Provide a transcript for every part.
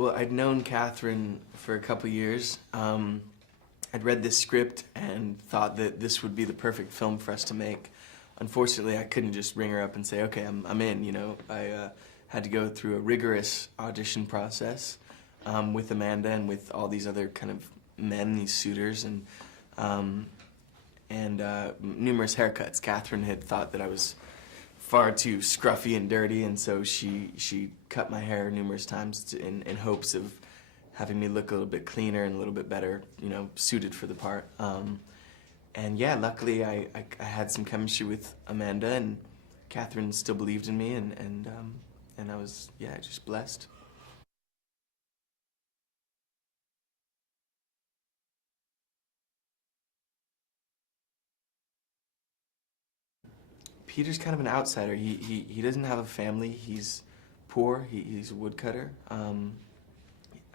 Well, I'd known Catherine for a couple years. I'd read this script and thought that this would be the perfect film for us to make. Unfortunately, I couldn't just ring her up and say, okay, I'm in, you know. I had to go through a rigorous audition process with Amanda and with all these other kind of men, these suitors, and numerous haircuts. Catherine had thought that I was far too scruffy and dirty, and so she cut my hair numerous times in hopes of having me look a little bit cleaner and a little bit better, you know, suited for the part. And yeah, luckily I had some chemistry with Amanda, and Catherine still believed in me, and I was, yeah, just blessed. Peter's kind of an outsider. He doesn't have a family. He's poor. He's a woodcutter. Him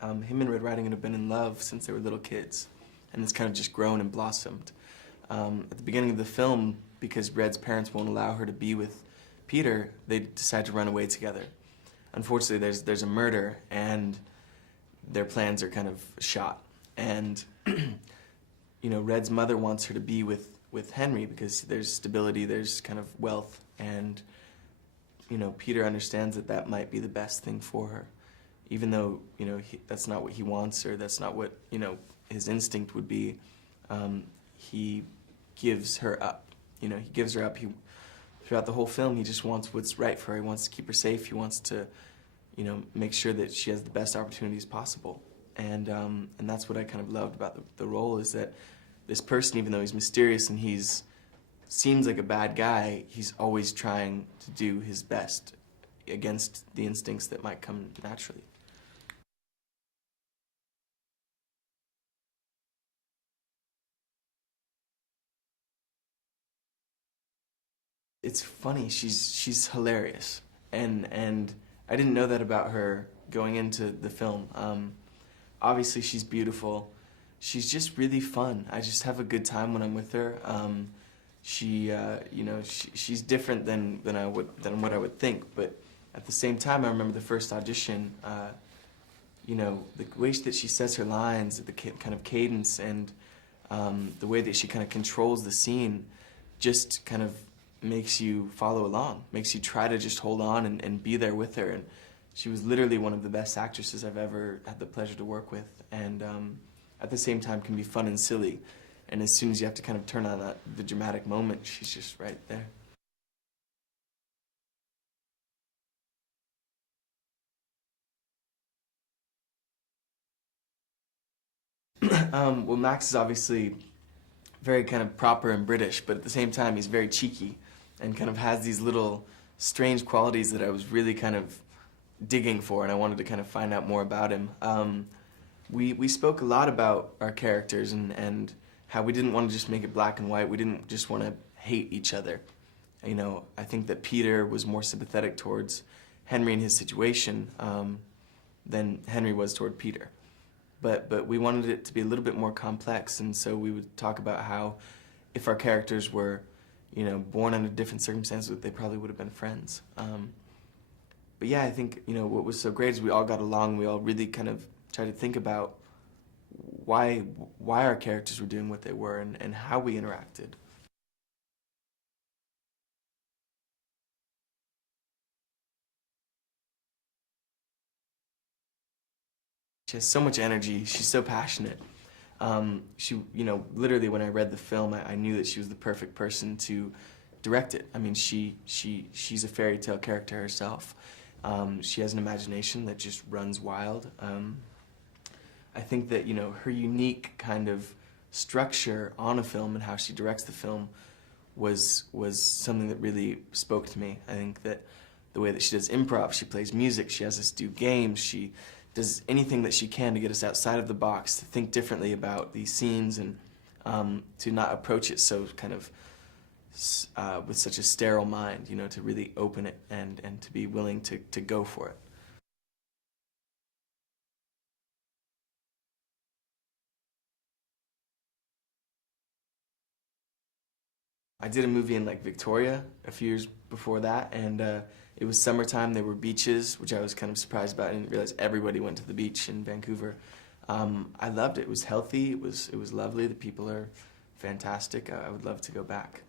and Red Riding Hood have been in love since they were little kids, and it's kind of just grown and blossomed. At the beginning of the film, because Red's parents won't allow her to be with Peter, they decide to run away together. Unfortunately, there's a murder, and their plans are kind of shot. And you know, Red's mother wants her to be with Henry because there's stability, there's kind of wealth, and you know, Peter understands that that might be the best thing for her, even though, you know, that's not what he wants, or that's not what, you know, his instinct would be. He gives her up. You know, he gives her up. Throughout the whole film, he just wants what's right for her. He wants to keep her safe. He wants to, you know, make sure that she has the best opportunities possible. And that's what I kind of loved about the role, is that this person, even though he's mysterious and seems like a bad guy, he's always trying to do his best against the instincts that might come naturally. It's funny. She's hilarious, and I didn't know that about her going into the film. Obviously, she's beautiful. She's just really fun. I just have a good time when I'm with her. You know, she's different than what I would think, but at the same time, I remember the first audition. You know, the way that she says her lines, the kind of cadence, and the way that she kind of controls the scene, just kind of makes you follow along, makes you try to just hold on and be there with her. And she was literally one of the best actresses I've ever had the pleasure to work with, and at the same time can be fun and silly. And as soon as you have to kind of turn on the dramatic moment, she's just right there. Well, Max is obviously very kind of proper and British, but at the same time he's very cheeky and kind of has these little strange qualities that I was really kind of digging for, and I wanted to kind of find out more about him. We spoke a lot about our characters and how we didn't want to just make it black and white. We didn't just want to hate each other. You know, I think that Peter was more sympathetic towards Henry and his situation than Henry was toward Peter. But we wanted it to be a little bit more complex, and so we would talk about how if our characters were, you know, born under different circumstances, they probably would have been friends. But yeah, I think, you know, what was so great is we all got along. We all really kind of tried to think about why our characters were doing what they were, and how we interacted. She has so much energy. She's so passionate. You know, literally when I read the film, I knew that she was the perfect person to direct it. I mean, she's a fairy tale character herself. She has an imagination that just runs wild. I think that, you know, her unique kind of structure on a film and how she directs the film was something that really spoke to me. I think that the way that she does improv, she plays music, she has us do games, she does anything that she can to get us outside of the box, to think differently about these scenes, and to not approach it so kind of with such a sterile mind, you know, to really open it and to be willing to go for it. I did a movie in like Victoria a few years before that, and It was summertime. There were beaches, which I was kind of surprised about. I didn't realize everybody went to the beach in Vancouver. I loved it. It was healthy. It was lovely. The people are fantastic. I would love to go back.